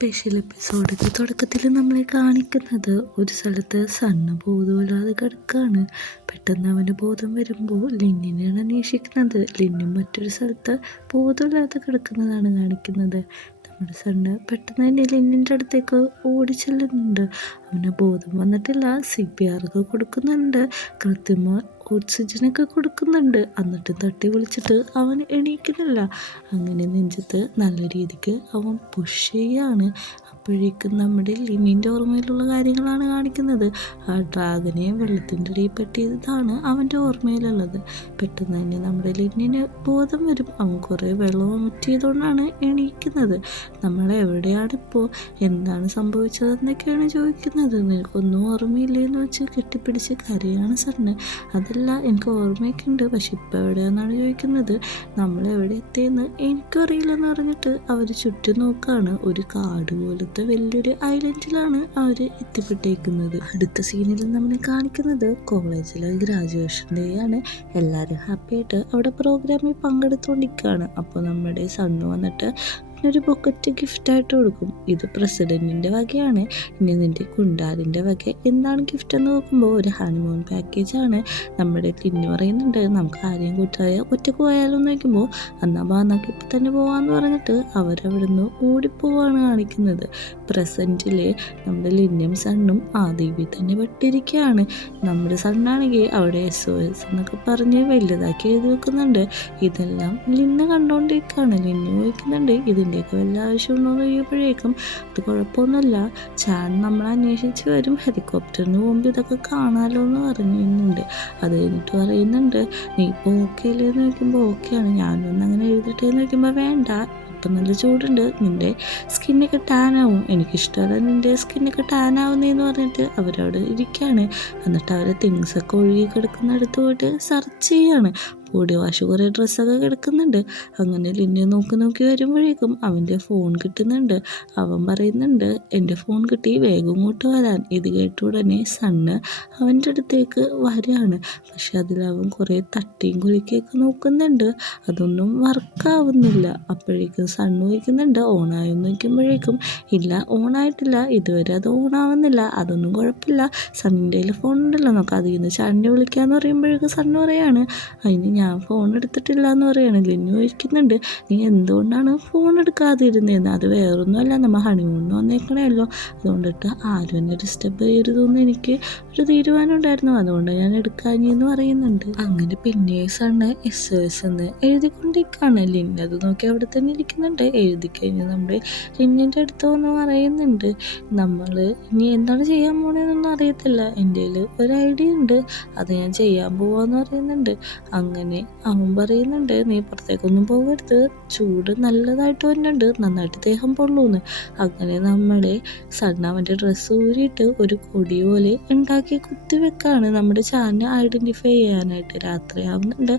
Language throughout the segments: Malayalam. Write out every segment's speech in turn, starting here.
സ്പെഷ്യൽ എപ്പിസോഡിൻ്റെ തുടക്കത്തിൽ നമ്മളെ കാണിക്കുന്നത് ഒരു സ്ഥലത്ത് സണ്ണ് ബോധമില്ലാതെ കിടക്കുകയാണ്. പെട്ടെന്ന് അവന് ബോധം വരുമ്പോൾ ലിന്നിനെയാണ് അന്വേഷിക്കുന്നത്. ലിന്നും മറ്റൊരു സ്ഥലത്ത് ബോധമില്ലാതെ കിടക്കുന്നതാണ് കാണിക്കുന്നത്. നമ്മുടെ സണ്ണ് പെട്ടെന്ന് തന്നെ ലിന്നിൻ്റെ അടുത്തേക്ക് ഓടിച്ചെല്ലുന്നുണ്ട്. അവന് ബോധം വന്നിട്ടില്ല. CPR ഒക്കെ കൊടുക്കുന്നുണ്ട്, കൃത്രിമ ഓക്സിജനൊക്കെ കൊടുക്കുന്നുണ്ട്. എന്നിട്ട് തട്ടി വിളിച്ചിട്ട് അവൻ എണീക്കുന്നില്ല. അങ്ങനെ നെഞ്ചത്ത് നല്ല രീതിക്ക് അവൻ പുഷ് ചെയ്യാണ്. അപ്പോഴേക്കും നമ്മുടെ ലിന്നിൻ്റെ ഓർമ്മയിലുള്ള കാര്യങ്ങളാണ് കാണിക്കുന്നത്. ആ ഡ്രാഗനെ വെള്ളത്തിൻ്റെ ഇടയിൽ പെട്ടിയതാണ് അവൻ്റെ ഓർമ്മയിലുള്ളത്. പെട്ടെന്ന് തന്നെ നമ്മുടെ ലിന്നിന് ബോധം വരും. അവൻ കുറേ വെള്ളം മുറ്റിയതുകൊണ്ടാണ് എണീക്കുന്നത്. നമ്മളെവിടെയാണിപ്പോൾ, എന്താണ് സംഭവിച്ചതെന്നൊക്കെയാണ് ചോദിക്കുന്നത്. നിനക്കൊന്നും ഓർമ്മയില്ലേന്ന് വെച്ച് കെട്ടിപ്പിടിച്ച് കരയാണ് സണ്ണ്. അതല്ല, എനിക്ക് ഓർമ്മയൊക്കെ ഉണ്ട്, പക്ഷെ ഇപ്പം എവിടെയാണെന്നാണ് ചോദിക്കുന്നത്. നമ്മളെവിടെ എത്തിയെന്ന് എനിക്കും അറിയില്ലെന്ന് പറഞ്ഞിട്ട് അവർ ചുറ്റും നോക്കുകയാണ്. ഒരു കാട് പോലത്തെ വലിയൊരു ഐലൻഡിലാണ് അവർ എത്തിപ്പെട്ടേക്കുന്നത്. അടുത്ത സീനിൽ നമ്മളെ കാണിക്കുന്നത് കോളേജിലെ ഗ്രാജുവേഷൻ ഡേ ആണ്. എല്ലാവരും ഹാപ്പിയായിട്ട് അവിടെ പ്രോഗ്രാമിൽ പങ്കെടുത്തുകൊണ്ടിരിക്കുകയാണ്. അപ്പോൾ നമ്മുടെ സണ്ണ് വന്നിട്ട് ഒരു ബൊക്കറ്റ് ഗിഫ്റ്റായിട്ട് കൊടുക്കും. ഇത് പ്രസിഡൻറ്റിൻ്റെ വകയാണ്. ഇനി നിൻ്റെ കുണ്ടാലിൻ്റെ വക എന്താണ് ഗിഫ്റ്റ് എന്ന് നോക്കുമ്പോൾ ഒരു ഹണിമൂൺ പാക്കേജാണ്. നമ്മുടെ ടിന്നു പറയുന്നുണ്ട്, നമുക്ക് ആരെയും കൂട്ടായ ഒറ്റക്ക് പോയാലോന്ന് നോക്കുമ്പോൾ എന്നാൽ നമുക്ക് ഇപ്പം തന്നെ പോകാമെന്ന് പറഞ്ഞിട്ട് അവരവിടുന്ന് ഓടിപ്പോവാണ് കാണിക്കുന്നത്. പ്രസൻറ്റിൽ നമ്മുടെ ലിന്നും സണ്ണും ആദ്യമേ തന്നെ പെട്ടിരിക്കുകയാണ്. നമ്മുടെ സണ്ണാണെങ്കിൽ അവിടെ SOS എന്നൊക്കെ പറഞ്ഞ് വലുതാക്കി എഴുതി വെക്കുന്നുണ്ട്. ഇതെല്ലാം ലിന്ന് കണ്ടുകൊണ്ടിരിക്കുകയാണ്. ലിന്നു ചോദിക്കുന്നുണ്ട്, ഇതിൻ്റെയൊക്കെ വല്ല ആവശ്യമുണ്ടോയെന്ന് ചോദിക്കുമ്പോഴേക്കും അത് കുഴപ്പമൊന്നുമില്ല, ചാൻ നമ്മൾ അന്വേഷിച്ച് വരും, ഹെലികോപ്റ്ററിന് മുമ്പ് ഇതൊക്കെ കാണാമല്ലോ എന്ന് പറയുന്നുണ്ട്. അത് കഴിഞ്ഞിട്ട് പറയുന്നുണ്ട്, നീ ഇപ്പോൾ ഓക്കെ അല്ലേ എന്ന് ചോദിക്കുമ്പോൾ ഓക്കെയാണ്, ഞാനൊന്ന് അങ്ങനെ എഴുതിട്ടേ എന്ന് ചോദിക്കുമ്പോൾ വേണ്ട, ഇപ്പം നല്ല ചൂടുണ്ട്, നിൻ്റെ സ്കിന്നൊക്കെ ടാനാവും, എനിക്കിഷ്ടമല്ല നിൻ്റെ സ്കിന്നൊക്കെ ടാനാവുന്നതെന്ന് പറഞ്ഞിട്ട് അവരവിടെ ഇരിക്കുകയാണ്. എന്നിട്ട് അവരെ തിങ്സൊക്കെ ഒഴുകി കിടക്കുന്നിടത്ത് പോയിട്ട് സെർച്ച് ചെയ്യാണ്. ബോഡി വാഷ് കുറേ ഡ്രസ്സൊക്കെ കിടക്കുന്നുണ്ട്. അങ്ങനെ ലിന്നെ നോക്കി വരുമ്പോഴേക്കും അവൻ്റെ ഫോൺ കിട്ടുന്നുണ്ട്. അവൻ പറയുന്നുണ്ട്, എൻ്റെ ഫോൺ കിട്ടി, വേഗം ഇങ്ങോട്ട് വരാൻ. ഇത് കേട്ട ഉടനെ സണ്ണ് അവൻ്റെ അടുത്തേക്ക് വരികയാണ്. പക്ഷെ അതിലവൻ കുറേ തട്ടിയും കുലിക്കൊക്കെ നോക്കുന്നുണ്ട്. അതൊന്നും വർക്കാവുന്നില്ല. അപ്പോഴേക്കും സണ്ണ് ചോദിക്കുന്നുണ്ട്, ഓണായെന്ന് നോക്കുമ്പോഴേക്കും ഇല്ല, ഓണായിട്ടില്ല, ഇതുവരെ അത് ഓണാവുന്നില്ല. അതൊന്നും കുഴപ്പമില്ല, സണ്ണിൻ്റെ കയ്യിൽ ഫോൺ ഉണ്ടല്ലോ, നമുക്ക് അതിൽ നിന്ന് ചാണ്ടിനെ വിളിക്കാമെന്ന് പറയുമ്പോഴേക്കും സണ്ണ് പറയാണ്, അതിന് ഞാൻ ഫോൺ എടുത്തിട്ടില്ല എന്ന് പറയുകയാണ്. ലിന്നു ചോദിക്കുന്നുണ്ട്, നീ എന്തുകൊണ്ടാണ് ഫോൺ എടുക്കാതിരുന്നതെന്ന്. അത് വേറൊന്നുമല്ല, നമ്മൾ ഹണിമൂണിന് വന്നേക്കണമല്ലോ, അതുകൊണ്ടിട്ട് ആരും എന്നെ ഡിസ്റ്റർബ് ചെയ്യരുതെന്ന് എനിക്ക് ഒരു തീരുമാനം ഉണ്ടായിരുന്നു, അതുകൊണ്ട് ഞാൻ എടുക്കാഞ്ഞെന്ന് പറയുന്നുണ്ട്. അങ്ങനെ പിന്നെ സണ്ണ് SOS എന്ന് എഴുതിക്കൊണ്ടിരിക്കുകയാണ്. ലിന്നത് നോക്കി അവിടെ തന്നെ ഇരിക്കുന്നുണ്ട്. എഴുതി കഴിഞ്ഞ് നമ്മുടെ ലിന്നിൻ്റെ അടുത്ത് വന്ന് പറയുന്നുണ്ട്, നമ്മൾ ഇനി എന്താണ് ചെയ്യാൻ പോണതെന്നൊന്നും അറിയത്തില്ല, എൻ്റെ കയ്യിൽ ഒരു ഐഡിയ ഉണ്ട്, അത് ഞാൻ ചെയ്യാൻ പോവാന്ന് പറയുന്നുണ്ട്. അങ്ങനെ അവൻ പറയുന്നുണ്ട്, നീ പുറത്തേക്കൊന്നും പോകരുത്, ചൂട് നല്ലതായിട്ട് വരുന്നുണ്ട്, നന്നായിട്ട് ദേഹം പൊള്ളൂന്ന്. അങ്ങനെ നമ്മുടെ സണ്ണ് അവൻ്റെ ഡ്രസ്സ് ഊരിയിട്ട് ഒരു കൊടി പോലെ ഉണ്ടാക്കി കുത്തിവെക്കാണ് നമ്മുടെ ചാനെ ഐഡൻറ്റിഫൈ ചെയ്യാനായിട്ട്. രാത്രിയാവുന്നുണ്ട്,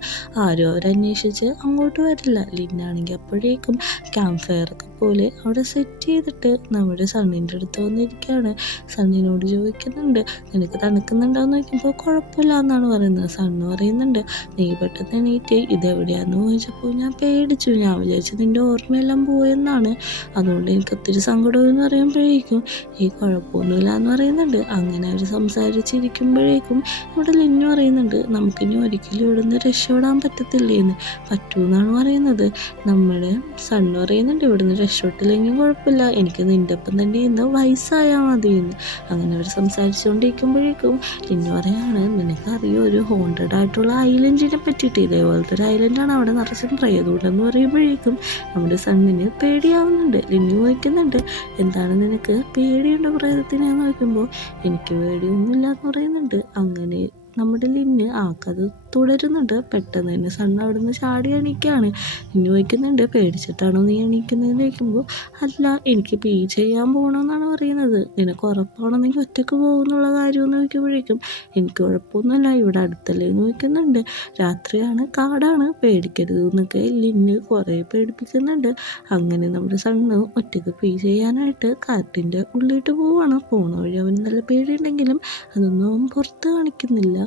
ആരും അവരന്വേഷിച്ച് അങ്ങോട്ട് വരില്ല. ലിന്നാണെങ്കിൽ അപ്പോഴേക്കും ക്യാമ്പ് ഫയറൊക്കെ പോലെ അവിടെ സെറ്റ് ചെയ്തിട്ട് നമ്മുടെ സണ്ണിൻ്റെ അടുത്ത് വന്നിരിക്കുകയാണ്. സണ്ണിനോട് ചോദിക്കുന്നുണ്ട്, നിനക്ക് തണുക്കുന്നുണ്ടോയെന്ന് ചോദിക്കുമ്പോൾ കുഴപ്പമില്ല എന്നാണ് പറയുന്നത്. സണ്ണ് പറയുന്നുണ്ട്, നീ പെട്ടെന്ന് എണീറ്റ് ഇതെവിടെയാണെന്ന് ചോദിച്ചപ്പോൾ ഞാൻ പേടിച്ചു, ഞാൻ വിചാരിച്ചു നിൻ്റെ ഓർമ്മയെല്ലാം പോയെന്നാണ്, അതുകൊണ്ട് എനിക്ക് ഒത്തിരി സങ്കടമെന്ന് പറയുമ്പോഴേക്കും ഈ കുഴപ്പമൊന്നുമില്ല എന്ന് പറയുന്നുണ്ട്. അങ്ങനെ അവർ സംസാരിച്ചിരിക്കുമ്പോഴേക്കും ഇവിടെ ലിന്നു പറയുന്നുണ്ട്, നമുക്കിനി ഒരിക്കലും ഇവിടെ നിന്ന് രക്ഷപ്പെടാൻ പറ്റത്തില്ലേന്ന്. പറ്റൂന്നാണ് പറയുന്നത്. നമ്മുടെ സണ്ണ് പറയുന്നുണ്ട്, ഇവിടെ നിന്ന് രക്ഷപ്പെട്ടില്ലെങ്കിൽ കുഴപ്പമില്ല, എനിക്ക് നിൻ്റെ ഒപ്പം തന്നെ ഇന്ന് വയസ്സായാൽ മതിയെന്ന്. അങ്ങനെ അവർ സംസാരിച്ചുകൊണ്ടിരിക്കുമ്പോഴേക്കും ലിന്നു പറയാണ്, നിനക്കറിയോ ഒരു ഹോണ്ടഡ് ആയിട്ടുള്ള ഐലൻഡിനെ പറ്റിയിട്ട്, ഇതേപോലത്തെ ഒരു ഐലൻഡാണ്, അവിടെ നിറച്ചും പ്രേതമുണ്ടെന്ന് പറയുമ്പോഴേക്കും നമ്മുടെ സണ്ണിന് പേടിയാവുന്നുണ്ട്. ലിന്നു ചോദിക്കുന്നുണ്ട്, എന്താണ് നിനക്ക് പേടിയുണ്ടോ പ്രേതത്തിനെന്ന് ചോദിക്കുമ്പോൾ എനിക്ക് പേടിയൊന്നുമില്ല എന്ന് പറയുന്നുണ്ട്. അങ്ങനെ നമ്മുടെ ലിന്ന് ആക്കത് തുടരുന്നുണ്ട്. പെട്ടെന്ന് തന്നെ സണ്ണ് അവിടെ നിന്ന് ചാടി എണീക്കുകയാണ്. ലിന്നു ചോദിക്കുന്നുണ്ട്, പേടിച്ചിട്ടാണോ നീ എണീക്കുന്നതെന്ന് ചോദിക്കുമ്പോൾ അല്ല, എനിക്ക് പീ ചെയ്യാൻ പോകണമെന്നാണ് പറയുന്നത്, നിനക്ക് ഉറപ്പാണെന്നെങ്കിൽ ഒറ്റയ്ക്ക് പോകുന്നുള്ള കാര്യമെന്ന് ചോദിക്കുമ്പോഴേക്കും എനിക്ക് കുഴപ്പമൊന്നുമില്ല, ഇവിടെ അടുത്തല്ലേ എന്ന് ചോദിക്കുന്നുണ്ട്. രാത്രിയാണ്, കാടാണ്, പേടിക്കരുത് എന്നൊക്കെ ലിന്ന് കുറേ പേടിപ്പിക്കുന്നുണ്ട്. അങ്ങനെ നമ്മുടെ സണ്ണ് ഒറ്റയ്ക്ക് പീ ചെയ്യാനായിട്ട് കാട്ടിൻ്റെ ഉള്ളിട്ട് പോവാണ്. പോണ വഴി അവന് നല്ല പേടിയുണ്ടെങ്കിലും അതൊന്നും അവൻ പുറത്ത് കാണിക്കുന്നില്ല.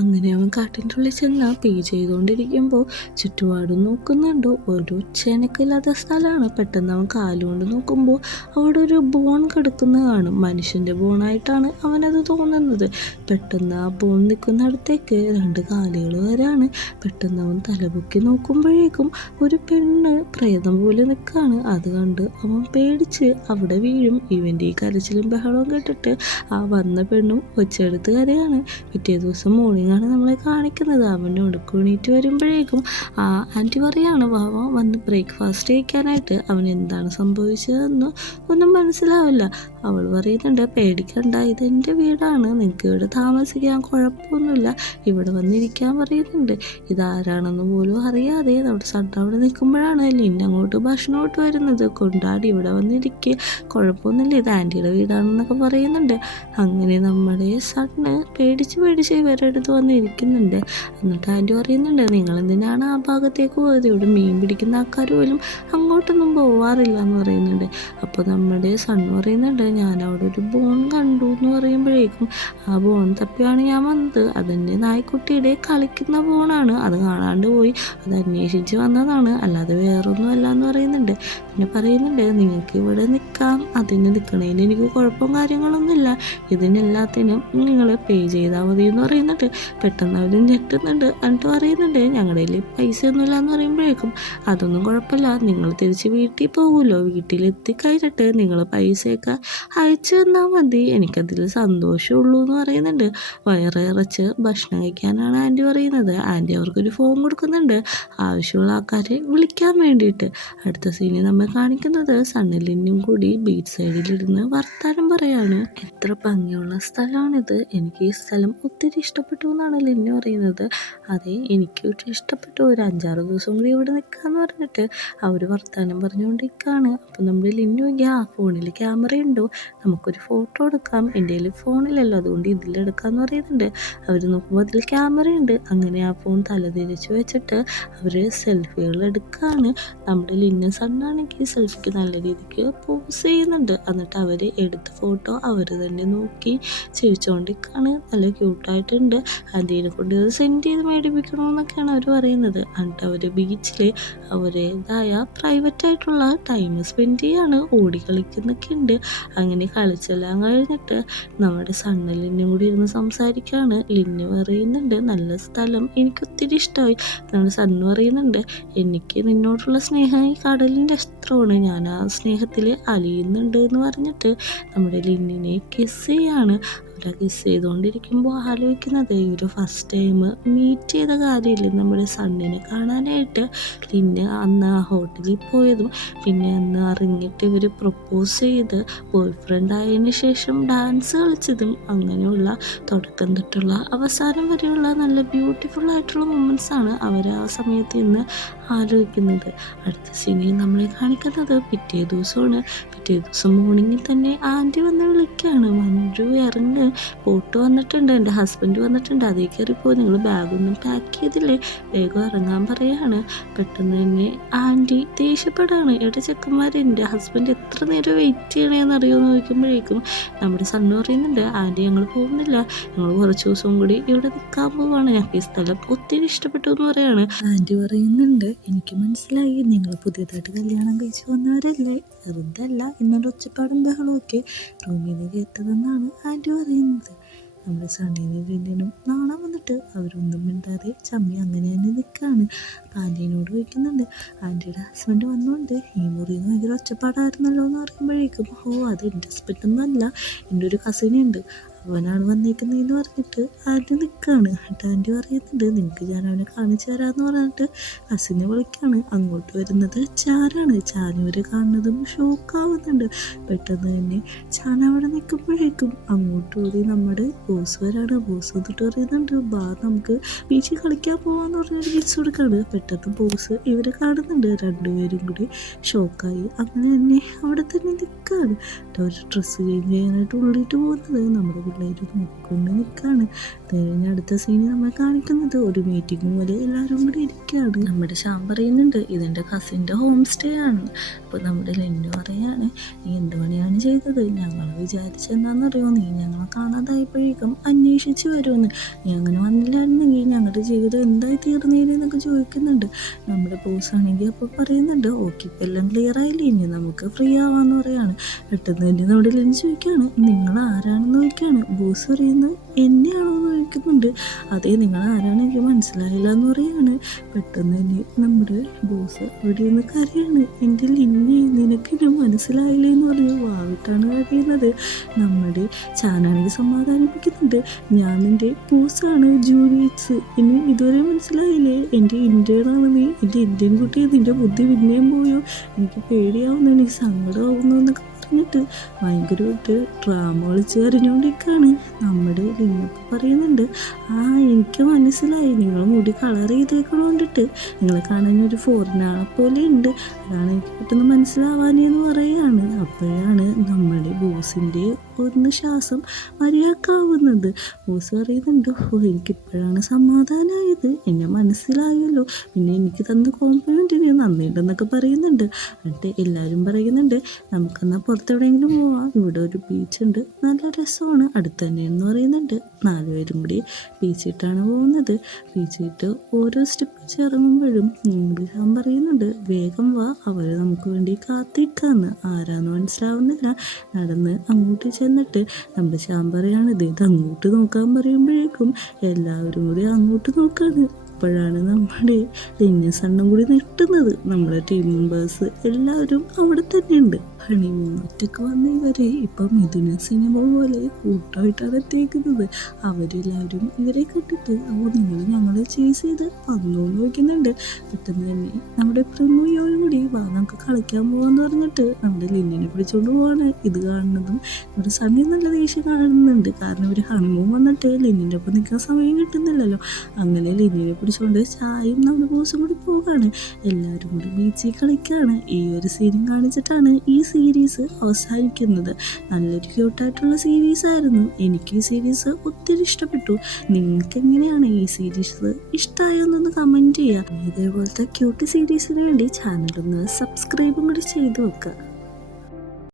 അങ്ങനെ അവൻ കാട്ടിൻ്റെ ഉള്ളിൽ ചെന്ന് പേ ചെയ്തുകൊണ്ടിരിക്കുമ്പോൾ ചുറ്റുപാടും നോക്കുന്നുണ്ട്. ഒരു ഒച്ചയനക്കില്ലാത്ത സ്ഥലമാണ്. പെട്ടെന്ന് അവൻ കാലുകൊണ്ട് നോക്കുമ്പോൾ അവിടെ ഒരു ബോൺ കിടക്കുന്ന കാണും. മനുഷ്യൻ്റെ ബോണായിട്ടാണ് അവനത് തോന്നുന്നത്. പെട്ടെന്ന് ആ ബോൺ നിൽക്കുന്നിടത്തേക്ക് 2 കാലുകൾ വരാണ്. പെട്ടെന്ന് അവൻ തലപൊക്കി നോക്കുമ്പോഴേക്കും ഒരു പെണ്ണ് പ്രേതം പോലെ നിൽക്കുകയാണ്. അത് കണ്ട് അവൻ പേടിച്ച് അവിടെ വീഴും. ഇവൻ്റെ ഈ കരച്ചിലും ബഹളവും കേട്ടിട്ട് ആ വന്ന പെണ്ണും ഒച്ചെടുത്ത് കരയാണ്. പിറ്റേ ദിവസം മോർണിംഗാണ് നമ്മളെ കാണിക്കുന്നത്. അവനോട് കുണീറ്റ് വരുമ്പോഴേക്കും ആ ആൻറ്റി പറയാണ് വാവ വന്ന് ബ്രേക്ക്ഫാസ്റ്റ് കഴിക്കാനായിട്ട്. അവൻ എന്താണ് സംഭവിച്ചതെന്ന് ഒന്നും മനസ്സിലാവില്ല. അവൾ പറയുന്നുണ്ട് പേടിക്കണ്ട, ഇതെൻ്റെ വീടാണ്, നിങ്ങൾക്ക് ഇവിടെ താമസിക്കാൻ കുഴപ്പമൊന്നുമില്ല, ഇവിടെ വന്നിരിക്കാൻ പറയുന്നുണ്ട്. ഇതാരാണെന്ന് പോലും അറിയാതെ നമ്മുടെ സൺ അവിടെ നിൽക്കുമ്പോഴാണ് ലിൻ അങ്ങോട്ട് ഭക്ഷണമായിട്ട് വരുന്നത്. കൊണ്ടാടി ഇവിടെ വന്നിരിക്കുക, കുഴപ്പമൊന്നുമില്ല, ഇത് ആൻറ്റിയുടെ വീടാണെന്നൊക്കെ പറയുന്നുണ്ട്. അങ്ങനെ നമ്മുടെ സണ്ണ് പേടിച്ച് ഇവരുടെ അടുത്ത് വന്നിരിക്കുന്നുണ്ട്. എന്നിട്ട് ആൻറ്റി പറയുന്നുണ്ട് നിങ്ങളെന്തിനാണ് ആ ഭാഗത്തേക്ക് പോയത്, ഇവിടെ മീൻ പിടിക്കുന്ന ആൾക്കാർ പോലും അങ്ങോട്ടൊന്നും പോവാറില്ല എന്ന് പറയുന്നുണ്ട്. അപ്പോൾ നമ്മുടെ സണ്ണ് പറയുന്നുണ്ട് ഞാൻ അവിടെ ഒരു ബോൺ കണ്ടു എന്ന് പറയുമ്പോഴേക്കും ആ ബോൺ തപ്പിയാണ് ഞാൻ വന്നത്, അതെൻ്റെ നായ്ക്കുട്ടിയുടെ കളിക്കുന്ന ബോണാണ്, അത് കാണാണ്ട് പോയി, അത് അന്വേഷിച്ച് വന്നതാണ്, അല്ലാതെ വേറൊന്നും അല്ല എന്ന് പറയുന്നുണ്ട്. പിന്നെ പറയുന്നുണ്ട് നിങ്ങൾക്ക് ഇവിടെ നിൽക്കാം, അതിന് നിൽക്കണേന് എനിക്ക് കുഴപ്പവും കാര്യങ്ങളൊന്നുമില്ല, ഇതിനെല്ലാത്തിനും നിങ്ങൾ പേ ചെയ്താൽ മതി എന്ന് പറയുന്നുണ്ട്. പെട്ടെന്ന് അവർ ഞെട്ടുന്നുണ്ട്. എന്നിട്ട് പറയുന്നുണ്ട് ഞങ്ങളുടെ കയ്യിൽ പൈസ ഒന്നുമില്ല എന്ന് പറയുമ്പോഴേക്കും അതൊന്നും കുഴപ്പമില്ല, നിങ്ങൾ തിരിച്ച് വീട്ടിൽ പോകുമല്ലോ, വീട്ടിലെത്തിക്കഴിഞ്ഞിട്ട് നിങ്ങൾ പൈസയൊക്കെ അയച്ചു തന്നാൽ മതി, എനിക്കതിൽ സന്തോഷമുള്ളൂ എന്ന് പറയുന്നുണ്ട്. വയറിറച്ച് ഭക്ഷണം കഴിക്കാനാണ് ആൻറ്റി പറയുന്നത്. ആൻറ്റി അവർക്കൊരു ഫോൺ കൊടുക്കുന്നുണ്ട് ആവശ്യമുള്ള ആൾക്കാരെ വിളിക്കാൻ വേണ്ടിയിട്ട്. അടുത്ത സീനിൽ നമ്മൾ കാണിക്കുന്നത് സണ്ണിലിനും കൂടി ബീച്ച് സൈഡിലിരുന്ന് വർത്താനം പറയാണ്. എത്ര ഭംഗിയുള്ള സ്ഥലമാണിത്, എനിക്ക് ഈ സ്ഥലം ഒത്തിരി ഇഷ്ടപ്പെട്ടു എന്നാണ് ലിന്നു പറയുന്നത്. അതെ എനിക്ക് ഒത്തിരി ഇഷ്ടപ്പെട്ടു, ഒരു 5-6 ദിവസം കൂടി ഇവിടെ നിൽക്കാമെന്ന് പറഞ്ഞിട്ട് അവർ വർത്താനം പറഞ്ഞുകൊണ്ടിരിക്കുകയാണ്. അപ്പം നമ്മുടെ ലിന്നു ആ ഫോണിൽ ക്യാമറ ഉണ്ടോ, നമുക്കൊരു ഫോട്ടോ എടുക്കാം, എൻ്റെ കയ്യിൽ ഫോണിലല്ലോ അതുകൊണ്ട് ഇതിലെടുക്കാമെന്ന് പറയുന്നുണ്ട്. അവർ നോക്കുമ്പോൾ അതിൽ ക്യാമറ ഉണ്ട്. അങ്ങനെ ആ ഫോൺ തലതിരിച്ച് വെച്ചിട്ട് അവർ സെൽഫികൾ എടുക്കുകയാണ്. നമ്മുടെ ലിന്നു സണ്ണാണെങ്കിൽ സെൽഫിക്ക് നല്ല രീതിക്ക് പോസ് ചെയ്യുന്നുണ്ട്. എന്നിട്ട് അവർ എടുത്ത ഫോട്ടോ അവർ തന്നെ നോക്കി ചിരിച്ചുകൊണ്ടിരിക്കുകയാണ്. നല്ല ക്യൂട്ടായിട്ടുണ്ട്, അതിനെ കൊണ്ട് ഇത് സെൻഡ് ചെയ്ത് മേടിപ്പിക്കണമെന്നൊക്കെയാണ് അവർ പറയുന്നത്. എന്നിട്ട് അവർ ബീച്ചിൽ അവരുടേതായ പ്രൈവറ്റായിട്ടുള്ള ടൈം സ്പെൻഡ് ചെയ്യാണ്, ഓടി കളിക്കുന്നൊക്കെ ഉണ്ട്. അങ്ങനെ കളിച്ചെല്ലാം കഴിഞ്ഞിട്ട് നമ്മുടെ സണ്ണിലിനും കൂടി ഇരുന്ന് സംസാരിക്കുകയാണ്. ലിന്നു പറയുന്നുണ്ട് നല്ല സ്ഥലം, എനിക്കൊത്തിരി ഇഷ്ടമായി. നമ്മുടെ സണ്ണ് പറയുന്നുണ്ട് എനിക്ക് നിന്നോടുള്ള സ്നേഹം ഈ കടലിൻ്റെ അസ്ത്രമാണ്, ഞാൻ ആ സ്നേഹത്തിൽ അലിയുന്നുണ്ട് എന്ന് പറഞ്ഞിട്ട് നമ്മുടെ ലിന്നിനെ കിസ് ചെയ്യാണ്. അവരെ കിസ് ചെയ്തുകൊണ്ടിരിക്കുമ്പോൾ ആലോചിക്കുന്നത് ഈ ഒരു ഫസ്റ്റ് ടൈം മീറ്റ് ചെയ്ത കാര്യമില്ല നമ്മുടെ സണ്ണിനെ കാണാനായിട്ട്. ലിന്ന് അന്ന് ആ ഹോട്ടലിൽ പോയതും പിന്നെ അന്ന് അറിഞ്ഞിട്ട് ഇവർ പ്രപ്പോസ് ചെയ്ത് ബോയ് ഫ്രണ്ട് ആയതിനു ശേഷം ഡാൻസ് കളിച്ചതും അങ്ങനെയുള്ള തുടക്കം തൊട്ടുള്ള അവസാനം വരെയുള്ള നല്ല ബ്യൂട്ടിഫുൾ ആയിട്ടുള്ള മൊമെൻറ്റ്സാണ് അവർ ആ സമയത്ത് ഇന്ന് ആലോചിക്കുന്നത്. അടുത്ത സീനിൽ നമ്മളെ കാണിക്കുന്നത് പിറ്റേ ദിവസമാണ്. പിറ്റേ ദിവസം മോർണിംഗിൽ തന്നെ ആൻറ്റി വന്ന് വിളിക്കുകയാണ്, മഞ്ജു ഇറങ്ങ്, ബോട്ട് വന്നിട്ടുണ്ട്, എൻ്റെ ഹസ്ബൻഡ് വന്നിട്ടുണ്ട്, അതേ കയറിപ്പോയി, നിങ്ങൾ ബാഗൊന്നും പാക്ക് ചെയ്തില്ലേ, വേഗം ഇറങ്ങാൻ പറയാണ്. പെട്ടെന്ന് തന്നെ ആൻറ്റി ദേഷ്യപ്പെടാണ്, എവിടെ ചെക്കന്മാർ, എൻ്റെ ഹസ്ബൻഡ് എത്ര നേരം വെയിറ്റ് ചെയ്യണേന്ന് അറിയുമെന്ന് ചോദിക്കുമ്പോഴേക്കും നമ്മുടെ സണ്ണ് പറയുന്നുണ്ട് ആൻറ്റി ഞങ്ങൾ പോകുന്നില്ല, ഞങ്ങൾ കുറച്ച് ദിവസം കൂടി ഇവിടെ നിൽക്കാൻ പോവാണ്, ഞങ്ങൾക്ക് ഈ സ്ഥലം ഒത്തിരി ഇഷ്ടപ്പെട്ടു എന്ന് പറയാണ്. ആൻറ്റി പറയുന്നുണ്ട് എനിക്ക് മനസ്സിലായി നിങ്ങൾ പുതിയതായിട്ട് കല്യാണം കഴിച്ച് വന്നവരല്ലേ, വെറുതെ അല്ല ഇന്നൊരു ഒച്ചപ്പാടും ബഹളമൊക്കെ റൂമിൽ നിന്ന് കേട്ടതെന്നാണ് ആൻറ്റി പറയുന്നത്. നമ്മുടെ സണ്ണിനും ലിന്നിനും നാണം വന്നിട്ട് അവരൊന്നും മിണ്ടാതെ ചമ്മി അങ്ങനെ തന്നെ നിൽക്കുകയാണ്. അപ്പം ആൻറ്റീനോട് ചോദിക്കുന്നുണ്ട് ആൻറ്റിയുടെ ഹസ്ബൻഡ് വന്നുകൊണ്ട് ഈ മുറിയിൽ നിന്ന് ഭയങ്കര ഒച്ചപ്പാടായിരുന്നല്ലോ എന്ന് പറയുമ്പോഴേക്കും അത് എൻ്റെ ഹസ്ബൻഡൊന്നും അല്ല, എൻ്റെ ഒരു കസിനുണ്ട്, അവനാണ് വന്നേക്കുന്നതെന്ന് പറഞ്ഞിട്ട് ആൻറ്റി നിൽക്കുകയാണ്. എന്നിട്ട് ആൻറ്റി പറയുന്നുണ്ട് നിങ്ങൾക്ക് ഞാൻ അവനെ കാണിച്ചു തരാമെന്ന് പറഞ്ഞിട്ട് കസിനെ വിളിക്കുകയാണ്. അങ്ങോട്ട് വരുന്നത് ചാനാണ്. ചാൻ ഇവരെ കാണുന്നതും ഷോക്കാവുന്നുണ്ട്. പെട്ടെന്ന് തന്നെ ചാൻ അവിടെ നിൽക്കുമ്പോഴേക്കും അങ്ങോട്ട് കൂടി നമ്മുടെ ബോസ് വരാണ്. ബോസ് വന്നിട്ട് പറയുന്നുണ്ട് ബാ നമുക്ക് ബീച്ചിൽ കളിക്കാൻ പോകാമെന്ന് പറഞ്ഞൊരു കിസ് കൊടുക്കുകയാണ്. പെട്ടെന്ന് ബോസ് ഇവരെ കാണുന്നുണ്ട്. രണ്ടുപേരും കൂടി ഷോക്കായി അങ്ങനെ തന്നെ അവിടെ തന്നെ നിൽക്കുകയാണ്. അവർ ഡ്രസ്സ് ചേഞ്ച് ചെയ്യാനായിട്ട് ഉള്ളിട്ട് പോകുന്നത് നമ്മുടെ പിള്ളേർ നോക്കൊണ്ട് നിൽക്കുകയാണ്. കഴിഞ്ഞ അടുത്ത സീനിൽ നമ്മൾ കാണിക്കുന്നത് ഒരു മീറ്റിംഗ് പോലെ എല്ലാവരും കൂടി ഇരിക്കുകയാണ്. നമ്മുടെ ശ്യാം പറയുന്നുണ്ട് ഇതെൻ്റെ കസിൻ്റെ ഹോം സ്റ്റേ ആണ്. അപ്പോൾ നമ്മുടെ ലിന്നു പറയാണ് നീ എന്ത് പണിയാണ് ചെയ്തത്. ഞങ്ങൾ വിചാരിച്ചെന്താണെന്നറിയോ, നീ ഞങ്ങളെ കാണാതായപ്പോഴേക്കും അന്വേഷിച്ച് വരുമെന്ന്. നീ അങ്ങനെ വന്നില്ലായിരുന്നെങ്കിൽ ഞങ്ങളുടെ ജീവിതം എന്തായി തീർന്നേനെന്നൊക്കെ ചോദിക്കുന്നുണ്ട്. നമ്മുടെ ബോസ് ആണെങ്കിൽ അപ്പോൾ പറയുന്നുണ്ട്, ഓക്കെ ഇപ്പം എല്ലാം ക്ലിയർ ആയില്ലേ, ഇനി നമുക്ക് ഫ്രീ ആവാന്ന് പറയാണ്. പെട്ടെന്ന് തന്നെ നമ്മുടെ ലിൻ ചോദിക്കുകയാണ്, നിങ്ങൾ ആരാണെന്ന് ചോദിക്കുകയാണ്. ബോസ് പറയുന്നത് എന്നെയാണോ എന്ന് ചോദിക്കുന്നുണ്ട്. അതേ, നിങ്ങൾ ആരാണ് എനിക്ക് മനസ്സിലായില്ല എന്ന് പറയാണ്. പെട്ടെന്ന് തന്നെ നമ്മുടെ ബോസ് ഇവിടെ നിന്ന് കരയാണ്. എൻ്റെ ലിന്നി, നിനക്കിത് മനസ്സിലായില്ലേ എന്ന് പറഞ്ഞ് വാവിട്ടാണ് കരയുന്നത്. നമ്മുടെ ചാനാണെങ്കിൽ സമാധാനിപ്പിക്കുന്നുണ്ട്. ഞാൻ നിൻ്റെ ബോസാണ് ജൂലിയറ്റ്സ്, ഇനി ഇതുവരെ മനസ്സിലായില്ലേ, എൻ്റെ ഇന്ത്യനാണ് നീ, എൻ്റെ ഇന്ത്യൻ കുട്ടി, നിൻ്റെ ബുദ്ധി പിന്നെയും പോയോ, എനിക്ക് പേടിയാവുന്നു, എനിക്ക് സങ്കടമാവുന്നു എന്നൊക്കെ പറഞ്ഞിട്ട് ഭയങ്കരമായിട്ട് ഡ്രാമ കളിച്ച് കരഞ്ഞുകൊണ്ടിരിക്കുകയാണ്. നമ്മുടെ ലിന്നൊക്കെ പറയുന്നുണ്ട്, ആ എനിക്ക് മനസ്സിലായി, നിങ്ങൾ മുടി കളർ ചെയ്തേക്കണോണ്ടിട്ട് നിങ്ങളെ കാണാൻ ഒരു ഫോറിനാളെ പോലെ ഉണ്ട്, അതാണ് എനിക്ക് പെട്ടെന്ന് മനസ്സിലാവാനെന്ന് പറയുകയാണ്. അപ്പോഴാണ് നമ്മുടെ ബോസിൻ്റെ ഒന്ന് ശ്വാസം മര്യാദക്കാവുന്നത്. ബോസ് പറയുന്നുണ്ട്, ഓ എനിക്കിപ്പോഴാണ് സമാധാനമായത്, എന്നെ മനസ്സിലായല്ലോ, പിന്നെ എനിക്ക് തന്ന കോംപ്ലിമെൻറ്റിന് നന്ദിയുണ്ടെന്നൊക്കെ പറയുന്നുണ്ട്. എന്നിട്ട് എല്ലാവരും പറയുന്നുണ്ട്, നമുക്കെന്നാൽ പുറത്തെവിടെയെങ്കിലും പോവാം, ഇവിടെ ഒരു ബീച്ചുണ്ട്, നല്ല രസമാണ് അടുത്ത് തന്നെ എന്ന് പറയുന്നുണ്ട്. 4 പേരും കൂടി ബീച്ചിട്ടാണ് പോകുന്നത്. ബീച്ചിട്ട് ഓരോ സ്റ്റെപ്പ് ഇറങ്ങുമ്പോഴും ഞാൻ പറയുന്നുണ്ട്, വേഗം വാ, അവർ നമുക്ക് വേണ്ടി കാത്തിരിക്കാന്ന്. ആരാന്ന് മനസ്സിലാവുന്നില്ല. നടന്ന് അങ്ങോട്ട് ചെന്നിട്ട് നമ്മുടെ ശ്യാം പറയാണ്, ഇത് അങ്ങോട്ട് നോക്കാൻ പറയുമ്പോഴേക്കും എല്ലാവരും കൂടി അങ്ങോട്ട് നോക്കാണ്. അപ്പോഴാണ് നമ്മുടെ ലിന്നസ് അണ്ണൻ കൂടി നിർത്തുന്നത്. നമ്മുടെ ടീം മെമ്പേഴ്സ് എല്ലാവരും അവിടെ തന്നെയുണ്ട്. ഹണിമൂൺ ഒറ്റക്ക് വന്ന ഇവരെ ഇപ്പം മിഥുന സിനിമ പോലെ കൂട്ടമായിട്ടാണ് എത്തിയേക്കുന്നത്. അവരെല്ലാവരും ഇവരെ കണ്ടിട്ട്, അപ്പോൾ നിങ്ങൾ ഞങ്ങളെ ചേസ് ചെയ്ത് വന്നു നോക്കുന്നുണ്ട്. പെട്ടെന്ന് തന്നെ നമ്മുടെ പ്രമുയോയും കൂടി വാ നമുക്ക് കളിക്കാൻ പോകാമെന്ന് പറഞ്ഞിട്ട് നമ്മുടെ ലിന്നിനെ പിടിച്ചുകൊണ്ട് പോവാണ്. ഇത് കാണുന്നതും നമ്മുടെ സമയം നല്ല ദേഷ്യം കാണുന്നുണ്ട്. കാരണം ഇവർ ഹണിമൂൺ വന്നിട്ട് ലിന്നിൻ്റെ ഒപ്പം നിൽക്കാൻ സമയം കിട്ടുന്നില്ലല്ലോ. അങ്ങനെ ലിന്നിനെ പിടിച്ചുകൊണ്ട് ചായയും നമ്മുടെ ബോസും കൂടി പോവുകയാണ്. എല്ലാവരും കൂടി ബീച്ചിൽ കളിക്കുകയാണ്. ഈ ഒരു സീനും കാണിച്ചിട്ടാണ് ഈ സീരീസ് അവസാനിക്കുന്നത്. നല്ലൊരു ക്യൂട്ടായിട്ടുള്ള സീരീസായിരുന്നു. എനിക്ക് ഈ സീരീസ് ഒത്തിരി ഇഷ്ടപ്പെട്ടു. നിങ്ങൾക്ക് എങ്ങനെയാണ് ഈ സീരീസ് ഇഷ്ടമായോന്നൊന്ന് കമൻറ്റ് ചെയ്യുക. ഇതേപോലത്തെ ക്യൂട്ട് സീരീസിന് വേണ്ടി ചാനലൊന്ന് സബ്സ്ക്രൈബും കൂടി ചെയ്ത് വെക്കുക.